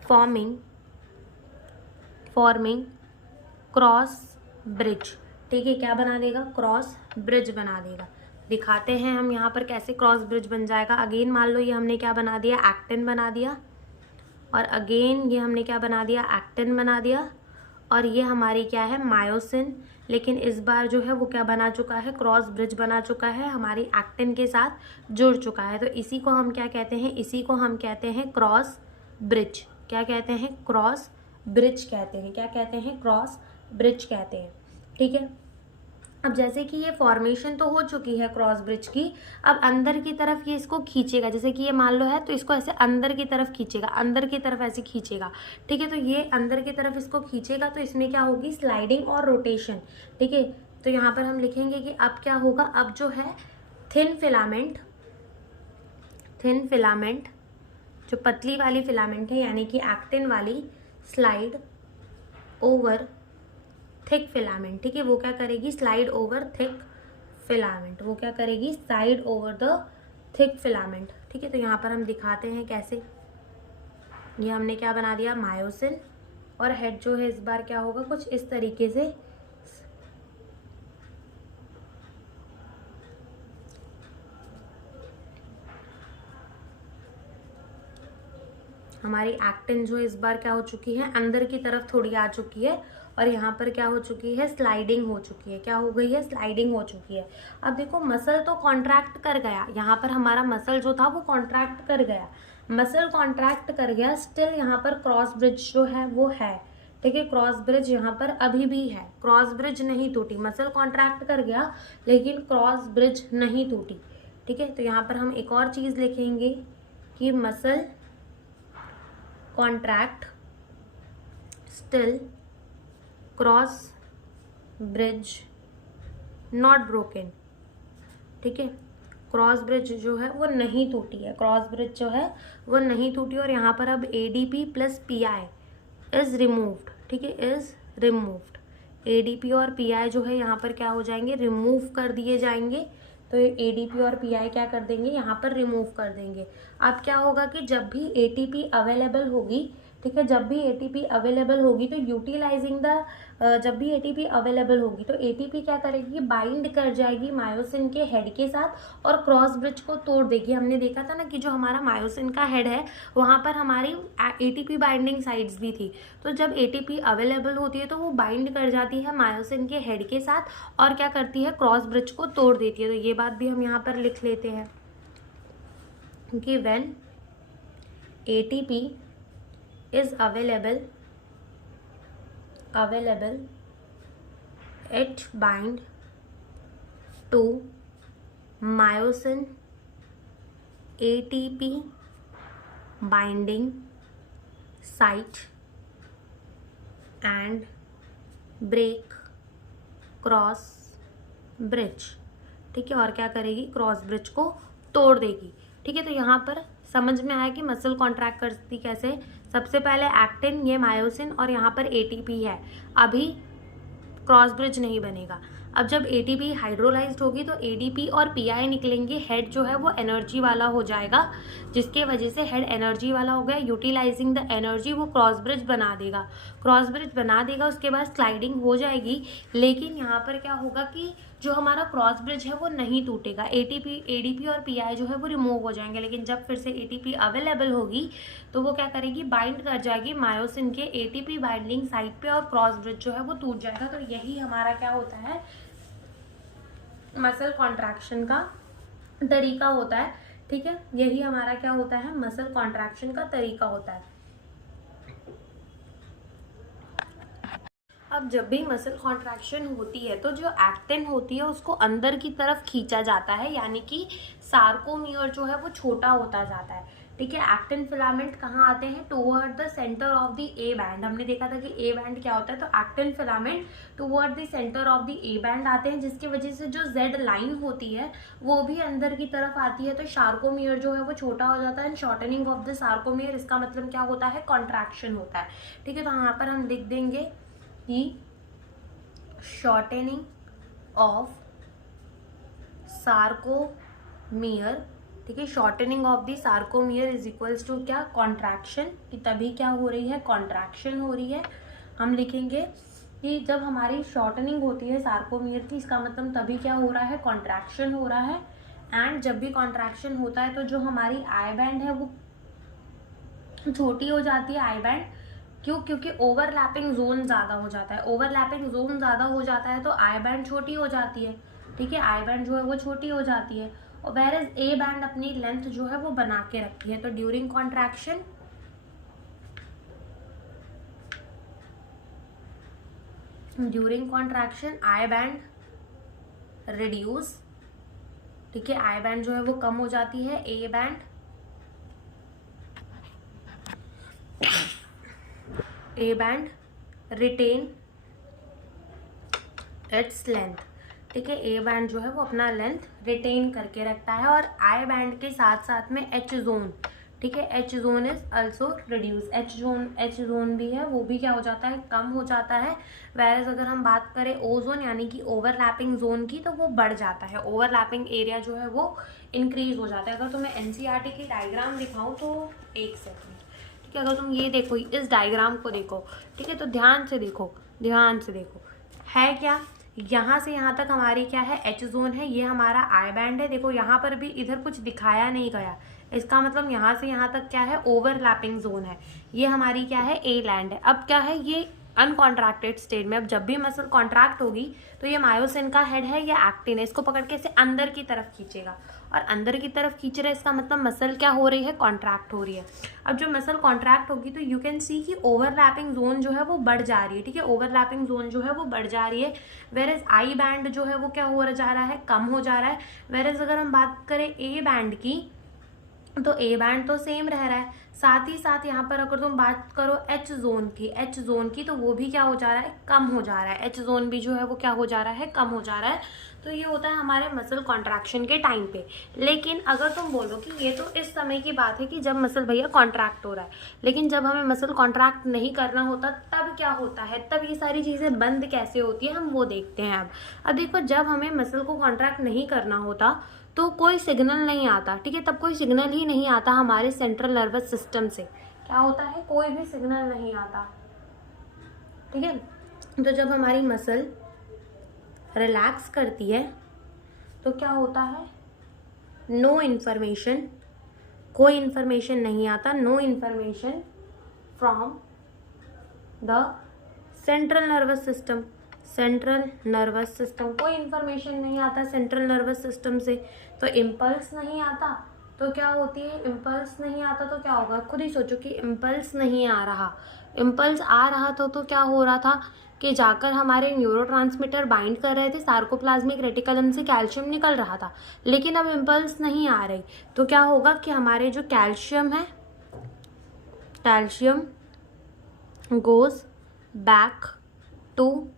forming cross bridge. ठीक है, क्या बना देगा, क्रॉस ब्रिज बना देगा। दिखाते हैं हम यहाँ पर कैसे क्रॉस ब्रिज बन जाएगा। अगेन मान लो ये हमने क्या बना दिया, एक्टिन बना दिया, और अगेन ये हमने क्या बना दिया, एक्टिन बना दिया, और ये हमारी क्या है, मायोसिन। लेकिन इस बार जो है वो क्या बना चुका है, क्रॉस ब्रिज बना चुका है, हमारी एक्टिन के साथ जुड़ चुका है। तो इसी को हम क्या कहते हैं, इसी को हम कहते हैं क्रॉस ब्रिज। क्या कहते हैं, क्रॉस ब्रिज कहते हैं। क्या कहते हैं, क्रॉस ब्रिज कहते हैं। ठीक है, अब जैसे कि ये फॉर्मेशन तो हो चुकी है क्रॉस ब्रिज की, अब अंदर की तरफ ये इसको खींचेगा। जैसे कि ये मान लो है तो इसको ऐसे अंदर की तरफ खींचेगा, अंदर की तरफ ऐसे खींचेगा। ठीक है, तो ये अंदर की तरफ इसको खींचेगा, तो इसमें क्या होगी, स्लाइडिंग और रोटेशन। ठीक है, तो यहाँ पर हम लिखेंगे कि अब क्या होगा, अब जो है थिन फिलामेंट जो पतली वाली फिलामेंट है, यानी कि एक्टिन वाली, स्लाइड ओवर थिक फिलामेंट। ठीक है, वो क्या करेगी, स्लाइड ओवर थिक फिलामेंट, वो क्या करेगी, slide over the thick filament. ठीक है, तो यहाँ पर हम दिखाते हैं कैसे। ये हमने क्या बना दिया, मायोसिन, और हेड जो है इस बार क्या होगा, कुछ इस तरीके से हमारी एक्टिन जो इस बार क्या हो चुकी है, अंदर की तरफ थोड़ी आ चुकी है, और यहाँ पर क्या हो चुकी है, स्लाइडिंग हो चुकी है। क्या हो गई है, स्लाइडिंग हो चुकी है। अब देखो मसल तो कॉन्ट्रैक्ट कर गया, यहाँ पर हमारा मसल जो था वो कॉन्ट्रैक्ट कर गया, मसल कॉन्ट्रैक्ट कर गया, स्टिल यहाँ पर क्रॉस ब्रिज जो है वो है, ठीक है। क्रॉस ब्रिज यहाँ पर अभी भी है, क्रॉस ब्रिज नहीं टूटी, मसल कॉन्ट्रैक्ट कर गया लेकिन क्रॉस ब्रिज नहीं टूटी, ठीक है। तो यहाँ पर हम एक और चीज़ लिखेंगे कि muscle contract still cross bridge not broken, ठीक है। क्रॉस ब्रिज जो है वो नहीं टूटी है, क्रॉस ब्रिज जो है वो नहीं टूटी। और यहाँ पर अब ADP plus PI is removed, ठीक है, इज रिमूव्ड। ADP और PI जो है यहाँ पर क्या हो जाएंगे, रिमूव कर दिए जाएंगे। तो ADP और PI क्या कर देंगे, यहाँ पर रिमूव कर देंगे। अब क्या होगा कि जब भी ATP अवेलेबल होगी, ठीक है, जब भी ATP अवेलेबल होगी तो यूटिलाइजिंग द जब भी ATP अवेलेबल होगी तो ATP क्या करेगी, बाइंड कर जाएगी मायोसिन के हेड के साथ और क्रॉस ब्रिज को तोड़ देगी। हमने देखा था ना कि जो हमारा मायोसिन का हेड है वहाँ पर हमारी ATP बाइंडिंग साइट्स भी थी। तो जब ATP अवेलेबल होती है तो वो बाइंड कर जाती है मायोसिन के हेड के साथ और क्या करती है, क्रॉस ब्रिज को तोड़ देती है। तो ये बात भी हम यहाँ पर लिख लेते हैं कि when ATP is available it bind to myosin ATP binding site and break cross bridge, ठीक है। और क्या करेगी, क्रॉस ब्रिज को तोड़ देगी, ठीक है। तो यहाँ पर समझ में आया कि मसल कॉन्ट्रैक्ट करती कैसे। सबसे पहले एक्टिन, ये मायोसिन और यहाँ पर ATP है, अभी क्रॉस ब्रिज नहीं बनेगा। अब जब ATP हाइड्रोलाइज्ड होगी तो ADP और PI निकलेंगे, हेड जो है वो एनर्जी वाला हो जाएगा, जिसके वजह से हेड एनर्जी वाला हो गया, यूटिलाइजिंग द एनर्जी वो क्रॉस ब्रिज बना देगा, क्रॉस ब्रिज बना देगा। उसके बाद स्लाइडिंग हो जाएगी, लेकिन यहाँ पर क्या होगा कि जो हमारा क्रॉस ब्रिज है वो नहीं टूटेगा। ADP और PI जो है वो रिमूव हो जाएंगे, लेकिन जब फिर से ATP अवेलेबल होगी तो वो क्या करेगी, बाइंड कर जाएगी मायोसिन के ATP बाइंडिंग साइट पे और क्रॉस ब्रिज जो है वो टूट जाएगा। तो यही हमारा क्या होता है, मसल कॉन्ट्रैक्शन का तरीका होता है, ठीक है। यही हमारा क्या होता है, मसल कॉन्ट्रैक्शन का तरीका होता है। अब जब भी मसल कॉन्ट्रैक्शन होती है तो जो एक्टिन होती है उसको अंदर की तरफ खींचा जाता है, यानी कि सार्कोमियर जो है वो छोटा होता जाता है, ठीक है। एक्टिन फिलामेंट कहाँ आते हैं, toward the centre of the A band. हमने देखा था कि ए बैंड क्या होता है, तो actin filament toward the centre of the A band आते हैं, जिसकी वजह से जो जेड लाइन होती है वो भी अंदर की तरफ आती है। तो सार्कोमियर जो है वो छोटा हो जाता है। शॉर्टनिंग ऑफ द सार्कोमियर, इसका मतलब क्या होता है, कॉन्ट्रैक्शन होता है, ठीक है। तो यहाँ पर हम लिख देंगे कि शॉर्टनिंग ऑफ सार्कोमियर, ठीक है, shortening of the sarcomere is equals to क्या, कॉन्ट्रैक्शन, कि तभी क्या हो रही है, कॉन्ट्रैक्शन हो रही है। हम लिखेंगे कि जब हमारी शॉर्टनिंग होती है सार्कोमियर की, इसका मतलब तभी क्या हो रहा है, कॉन्ट्रैक्शन हो रहा है। एंड जब भी कॉन्ट्रैक्शन होता है तो जो हमारी आई बैंड है वो छोटी हो जाती है, आई बैंड, क्यों, क्योंकि ओवरलैपिंग जोन ज़्यादा हो जाता है। ओवरलैपिंग जोन ज़्यादा हो जाता है तो आई बैंड छोटी हो जाती है, ठीक है, आई बैंड जो है वो छोटी हो जाती है। और वेयरएज ए बैंड अपनी लेंथ जो है वो बना के रखती है। तो during contraction I band reduce, ठीक है, आई बैंड जो है वो कम हो जाती है, A band retain its length, ठीक है, ए बैंड जो है वो अपना लेंथ रिटेन करके रखता है। और आई बैंड के साथ साथ में एच जोन, ठीक है, H zone is also reduce, H zone भी है वो भी क्या हो जाता है, कम हो जाता है। वैरस अगर हम बात करें ओ जोन यानी कि ओवरलैपिंग जोन की, तो वो बढ़ जाता है, ओवरलैपिंग एरिया जो है वो इंक्रीज हो जाता है। अगर तुम्हें एनसीईआरटी की डायग्राम दिखाऊं तो एक सेकंड, ठीक है, अगर तुम ये देखो, इस डायग्राम को देखो, ठीक है, तो ध्यान से देखो है क्या, यहाँ से यहाँ तक हमारी क्या है, एच जोन है, ये हमारा आई बैंड है। देखो यहाँ पर भी इधर कुछ दिखाया नहीं गया, इसका मतलब यहाँ से यहाँ तक क्या है, ओवरलैपिंग जोन है, ये हमारी क्या है, ए लैंड है। अब क्या है, ये अनकॉन्ट्रैक्टेड स्टेट में। अब जब भी मसल कॉन्ट्रैक्ट होगी तो ये मायोसिन का हेड है, या एक्टिन है, इसको पकड़ के इसे अंदर की तरफ खींचेगा, और अंदर की तरफ खींच रहा है, इसका मतलब मसल क्या हो रही है, कॉन्ट्रैक्ट हो रही है। अब जो मसल कॉन्ट्रैक्ट होगी तो यू कैन सी कि ओवरलैपिंग जोन जो है वो बढ़ जा रही है, ठीक है, ओवरलैपिंग जोन जो है वो बढ़ जा रही है। वेर एज आई बैंड जो है वो क्या हो जा रहा है, कम हो जा रहा है। वेर एज अगर हम बात करें ए बैंड की, तो ए बैंड तो सेम रह रहा है, साथ ही साथ यहाँ पर अगर तुम बात करो एच जोन की, तो वो भी क्या हो जा रहा है, कम हो जा रहा है। एच जोन भी जो है वो क्या हो जा रहा है, कम हो जा रहा है। तो ये होता है हमारे मसल कॉन्ट्रैक्शन के टाइम पे। लेकिन अगर तुम बोलो कि ये तो इस समय की बात है कि जब मसल भैया कॉन्ट्रैक्ट हो रहा है, लेकिन जब हमें मसल कॉन्ट्रैक्ट नहीं करना होता तब क्या होता है, तब ये सारी चीज़ें बंद कैसे होती है, हम वो देखते हैं। अब देखो, जब हमें मसल को कॉन्ट्रैक्ट नहीं करना होता तो कोई सिग्नल नहीं आता, ठीक है, तब कोई सिग्नल ही नहीं आता हमारे सेंट्रल नर्वस सिस्टम से। क्या होता है, कोई भी सिग्नल नहीं आता, ठीक है। तो जब हमारी मसल रिलैक्स करती है तो क्या होता है, नो इन्फॉर्मेशन, कोई इन्फॉर्मेशन नहीं आता, no information from the central nervous system, central nervous system, कोई इन्फॉर्मेशन नहीं आता सेंट्रल नर्वस सिस्टम से। तो इम्पल्स नहीं आता तो क्या होती है, इम्पल्स नहीं आता तो क्या होगा, खुद ही सोचो कि इम्पल्स नहीं आ रहा, इम्पल्स आ रहा तो क्या हो रहा था कि जाकर हमारे न्यूरोट्रांसमीटर बाइंड कर रहे थे, सार्कोप्लाज्मिक रेटिकुलम से कैल्शियम निकल रहा था। लेकिन अब इम्पल्स नहीं आ रही तो क्या होगा कि हमारे जो कैल्शियम है, calcium goes back to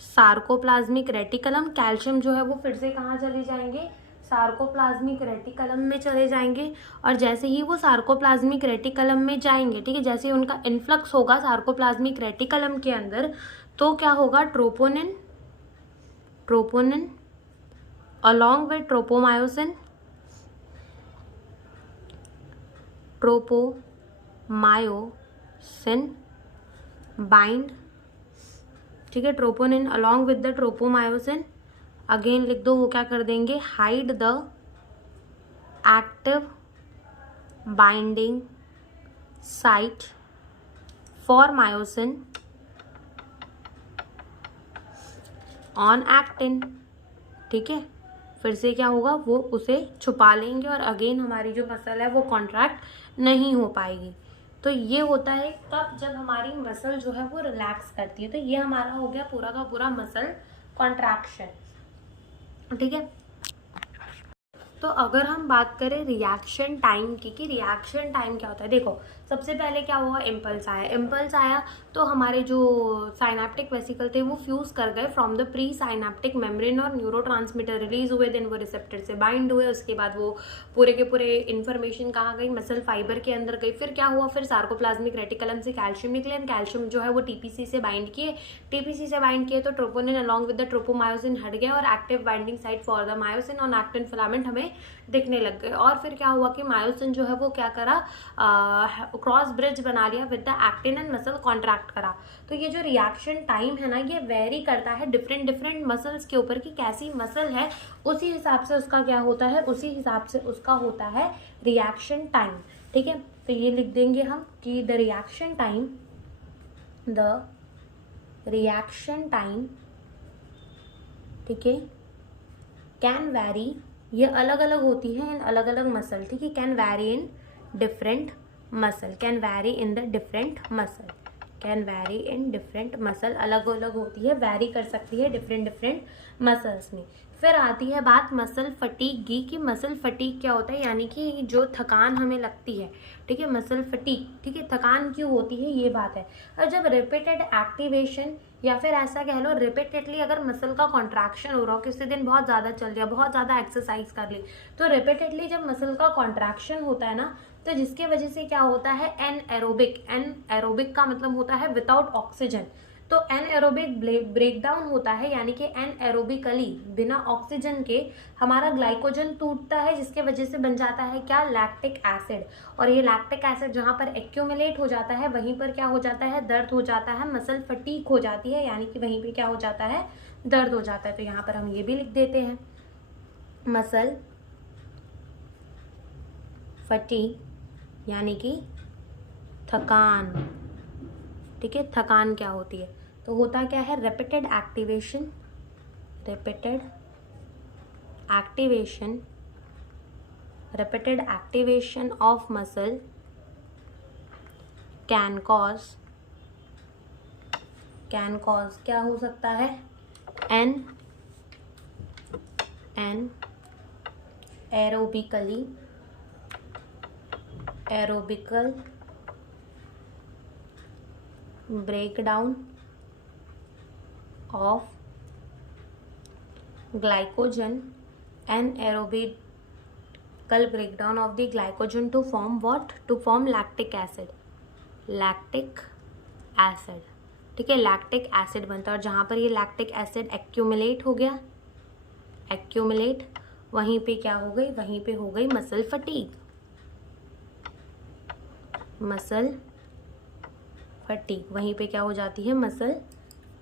sarcoplasmic reticulum, calcium जो है वो फिर से कहाँ चले जाएंगे, सार्कोप्लाज्मिक रेटिकुलम में चले जाएंगे। और जैसे ही वो सार्कोप्लाज्मिक रेटिकुलम में जाएंगे, ठीक है, जैसे ही उनका इन्फ्लक्स होगा सार्कोप्लाज्मिक रेटिकुलम के अंदर, तो क्या होगा, troponin along with tropomyosin bind, ठीक है, troponin along with the tropomyosin, again लिख दो, वो क्या कर देंगे, hide the active binding site for myosin on actin, ठीक है। फिर से क्या होगा, वो उसे छुपा लेंगे और अगेन हमारी जो मसल है वो कॉन्ट्रैक्ट नहीं हो पाएगी। तो ये होता है कब, जब हमारी मसल जो है वो रिलैक्स करती है। तो ये हमारा हो गया पूरा का पूरा मसल कॉन्ट्रैक्शन, ठीक है। तो अगर हम बात करें रिएक्शन टाइम की, कि रिएक्शन टाइम क्या होता है, देखो सबसे पहले क्या हुआ, इम्पल्स आया तो हमारे जो साइनेप्टिक वेसिकल थे वो फ्यूज कर गए from the pre synaptic membrane, और न्यूरोट्रांसमीटर रिलीज हुए, देन वो रिसेप्टर से बाइंड हुए, उसके बाद वो पूरे के पूरे इन्फॉर्मेशन कहाँ गई, मसल फाइबर के अंदर गई। फिर क्या हुआ, फिर सार्कोप्लाज्मिक रेटिकुलम से कैल्शियम निकले, कैल्शियम जो है वो टीपीसी से बाइंड किए, तो troponin along with the tropomyosin हट गया और active binding site for the myosin on actin filament हमें दिखने लग गए। और फिर क्या हुआ कि मायोसिन जो है वो क्या करा, क्रॉस ब्रिज बना लिया with the actin and muscle contract करा। तो ये जो रिएक्शन टाइम है ना, ये वेरी करता है डिफरेंट मसल्स के ऊपर, कि कैसी मसल है उसी हिसाब से उसका क्या होता है, उसी हिसाब से उसका होता है रिएक्शन टाइम, ठीक है। तो ये लिख देंगे हम कि द रिएक्शन टाइम, ठीक है, कैन वैरी, ये अलग अलग होती है इन अलग अलग मसल, ठीक है, can vary in different muscle, अलग अलग होती है, वैरी कर सकती है डिफरेंट मसल्स में। फिर आती है बात मसल फटीग की, कि मसल फटीग क्या होता है, यानी कि जो थकान हमें लगती है, ठीक है, मसल फटीग, ठीक है, थकान क्यों होती है ये बात है। और जब रिपीटेड एक्टिवेशन या फिर ऐसा कह लो रिपीटेडली अगर मसल का कॉन्ट्रैक्शन हो रहा हो, किसी दिन बहुत ज़्यादा चल लिया, बहुत ज़्यादा एक्सरसाइज कर ली, तो रिपीटेडली जब मसल का कॉन्ट्रैक्शन होता है ना, तो जिसके वजह से क्या होता है, एनएरोबिक का मतलब होता है विदाउट ऑक्सीजन, तो एनएरोबिक ब्रेकडाउन होता है, यानी कि एनएरोबिकली बिना ऑक्सीजन के हमारा ग्लाइकोजन टूटता है, जिसके वजह से बन जाता है क्या, लैक्टिक एसिड। और ये लैक्टिक एसिड जहाँ पर एक्यूमुलेट हो जाता है वहीं पर क्या हो जाता है, दर्द हो जाता है, मसल फटीग हो जाती है, यानी कि वहीं पे क्या हो जाता है, दर्द हो जाता है। तो यहाँ पर हम ये भी लिख देते हैं, मसल फटीग यानी कि थकान, ठीक है, थकान क्या होती है, तो होता क्या है, repeated activation of muscle can cause क्या हो सकता है, N एरोबिकल breakdown of glycogen, anaerobical breakdown of the glycogen to form what? To form lactic acid. ठीक है, लैक्टिक एसिड बनता है और जहाँ पर ये लैक्टिक एसिड एक्यूमुलेट हो गया, वहीं पे क्या हो गई, वहीं पे हो गई मसल फटीग। वहीं पे क्या हो जाती है, मसल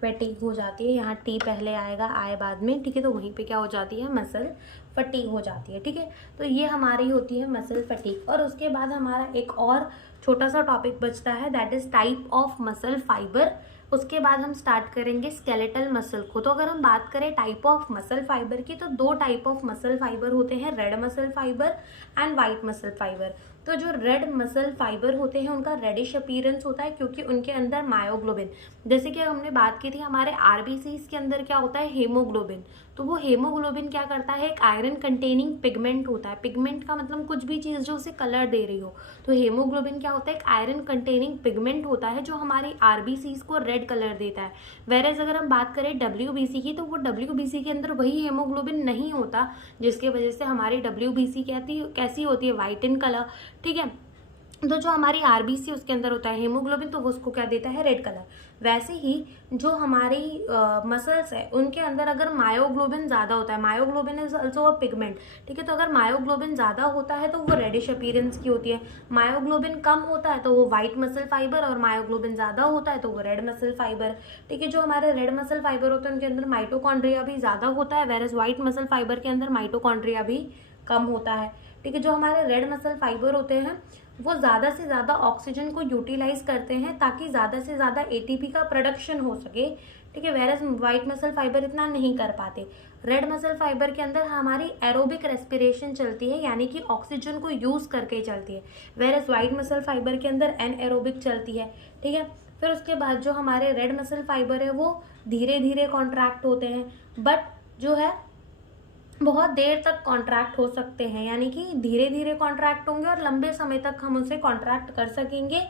फटीग हो जाती है। यहाँ टी पहले आएगा, आए बाद में, ठीक है। तो वहीं पे क्या हो जाती है, मसल फटीग हो जाती है, ठीक है। तो ये हमारी होती है मसल फटीग। और उसके बाद हमारा एक और छोटा सा टॉपिक बचता है, that is type of muscle fibre. उसके बाद हम स्टार्ट करेंगे स्केलेटल मसल को। तो अगर हम बात करें टाइप ऑफ मसल फाइबर की, तो 2 टाइप ऑफ मसल फाइबर होते हैं, red muscle fibre and white muscle fibre. तो जो रेड मसल फाइबर होते हैं उनका रेडिश अपीयरेंस होता है क्योंकि उनके अंदर मायोग्लोबिन, जैसे कि हमने बात की थी हमारे आरबीसीज के अंदर क्या होता है, हीमोग्लोबिन। तो वो हीमोग्लोबिन क्या करता है, एक आयरन कंटेनिंग पिगमेंट होता है। पिगमेंट का मतलब कुछ भी चीज़ जो उसे कलर दे रही हो। तो हीमोग्लोबिन क्या होता है, एक आयरन कंटेनिंग पिगमेंट होता है जो हमारी आरबीसीज को रेड कलर देता है। वेरेज अगर हम बात करें डब्ल्यूबीसी की, तो वो डब्ल्यूबीसी के अंदर वही हीमोग्लोबिन नहीं होता, जिसके वजह से हमारी डब्ल्यूबीसी कैसी होती है, वाइट इन कलर, ठीक है। तो जो हमारी आरबीसी उसके अंदर होता है हीमोग्लोबिन, तो वो उसको क्या देता है, रेड कलर। वैसे ही जो हमारी मसल्स है उनके अंदर अगर मायोग्लोबिन ज़्यादा होता है, myoglobin is also a pigment, ठीक है। तो अगर मायोग्लोबिन ज़्यादा होता है तो वो रेडिश अपीयरेंस की होती है। मायोग्लोबिन कम होता है तो वो वाइट मसल फाइबर, और मायोग्लोबिन ज़्यादा होता है तो वो रेड मसल फाइबर, ठीक है। जो हमारे रेड मसल फाइबर होते हैं उनके अंदर माइटोकॉन्ड्रिया भी ज़्यादा होता है, वेरस वाइट मसल फाइबर के अंदर माइटोकॉन्ड्रिया भी कम होता है, ठीक है। जो हमारे रेड मसल फाइबर होते हैं वो ज़्यादा से ज़्यादा ऑक्सीजन को यूटिलाइज करते हैं ताकि ज़्यादा से ज़्यादा एटीपी का प्रोडक्शन हो सके, ठीक है। वेरस वाइट मसल फाइबर इतना नहीं कर पाते। रेड मसल फाइबर के अंदर हमारी एरोबिक रेस्पिरेशन चलती है, यानी कि ऑक्सीजन को यूज़ करके चलती है, वेरस वाइट मसल फाइबर के अंदर एनएरोबिक चलती है, ठीक है। फिर उसके बाद जो हमारे रेड मसल फाइबर है वो धीरे धीरे कॉन्ट्रैक्ट होते हैं, बट जो है बहुत देर तक कॉन्ट्रैक्ट हो सकते हैं, यानी कि धीरे धीरे कॉन्ट्रैक्ट होंगे और लंबे समय तक हम उसे कॉन्ट्रैक्ट कर सकेंगे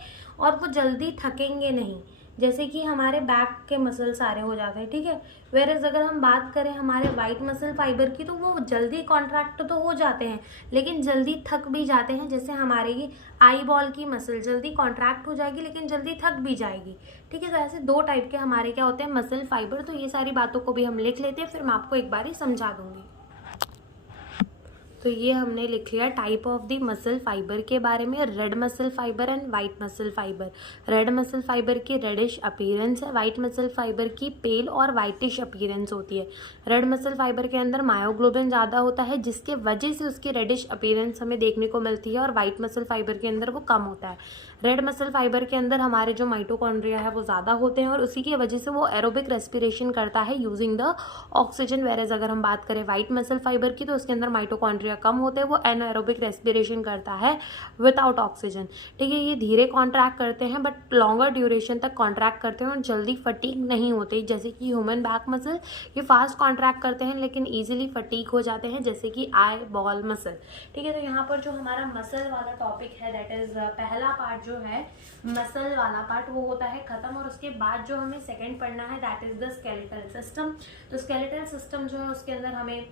और वो जल्दी थकेंगे नहीं, जैसे कि हमारे बैक के मसल सारे हो जाते हैं, ठीक है। वेरएज अगर हम बात करें हमारे वाइट मसल फाइबर की, तो वो जल्दी कॉन्ट्रैक्ट तो हो जाते हैं लेकिन जल्दी थक भी जाते हैं। जैसे हमारे ये आई बॉल की मसल जल्दी कॉन्ट्रैक्ट हो जाएगी लेकिन जल्दी थक भी जाएगी, ठीक है। तो ऐसे 2 टाइप के हमारे क्या होते हैं, मसल फाइबर। तो ये सारी बातों को भी हम लिख लेते हैं, फिर मैं आपको एक बार ही समझा दूंगी। तो ये हमने लिख लिया type of the muscle fibre के बारे में, red muscle fibre and white muscle fibre. Red muscle fibre की रेडिश अपीयरेंस है, वाइट मसल फाइबर की पेल और वाइटिश अपीयरेंस होती है। रेड मसल फाइबर के अंदर मायोग्लोबिन ज़्यादा होता है जिसके वजह से उसकी रेडिश अपीयरेंस हमें देखने को मिलती है, और वाइट मसल फाइबर के अंदर वो कम होता है। रेड मसल फाइबर के अंदर हमारे जो माइटोकॉन्ड्रिया है वो ज़्यादा होते हैं और उसी की वजह से वो एरोबिक रेस्पिरेशन करता है यूजिंग द ऑक्सीजन। वेरेज अगर हम बात करें वाइट मसल फाइबर की, तो उसके अंदर माइटोकॉन्ड्रिया कम होते हैं, वो एनाएरोबिक रेस्पिरेशन करता है विदाउट ऑक्सीजन, ठीक है। ये धीरे कॉन्ट्रैक्ट करते हैं बट लॉन्गर ड्यूरेशन तक कॉन्ट्रैक्ट करते हैं और जल्दी फटीग नहीं होते, जैसे कि ह्यूमन बैक मसल ये फास्ट कॉन्ट्रैक्ट करते हैं लेकिन ईजिली फटीग हो जाते हैं, जैसे कि आई बॉल मसल, ठीक है। तो यहाँ पर जो हमारा मसल वाला टॉपिक है, दैट इज पहला पार्ट जो है मसल वाला पार्ट, वो होता है खत्म। और उसके बाद जो हमें सेकंड पढ़ना है that is the skeletal system. तो स्केलेटल सिस्टम जो है उसके अंदर हमें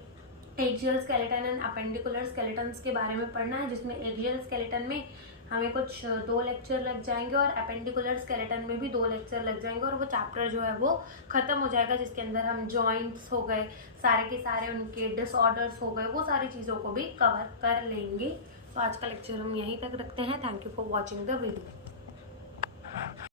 axial skeleton and appendicular skeletons के बारे में पढ़ना है, जिसमें एक्सियल स्केलेटन में हमें कुछ 2 लेक्चर लग जाएंगे और अपेंडिकुलर स्केलेटन में भी 2 लेक्चर लग जाएंगे, और वो चैप्टर जो है वो खत्म हो जाएगा, जिसके अंदर हम जॉइंट्स हो गए, सारे के सारे उनके डिसऑर्डर्स हो गए, वो सारी चीज़ों को भी कवर कर लेंगे। तो आज का लेक्चर हम यहीं तक रखते हैं। Thank you for watching the video.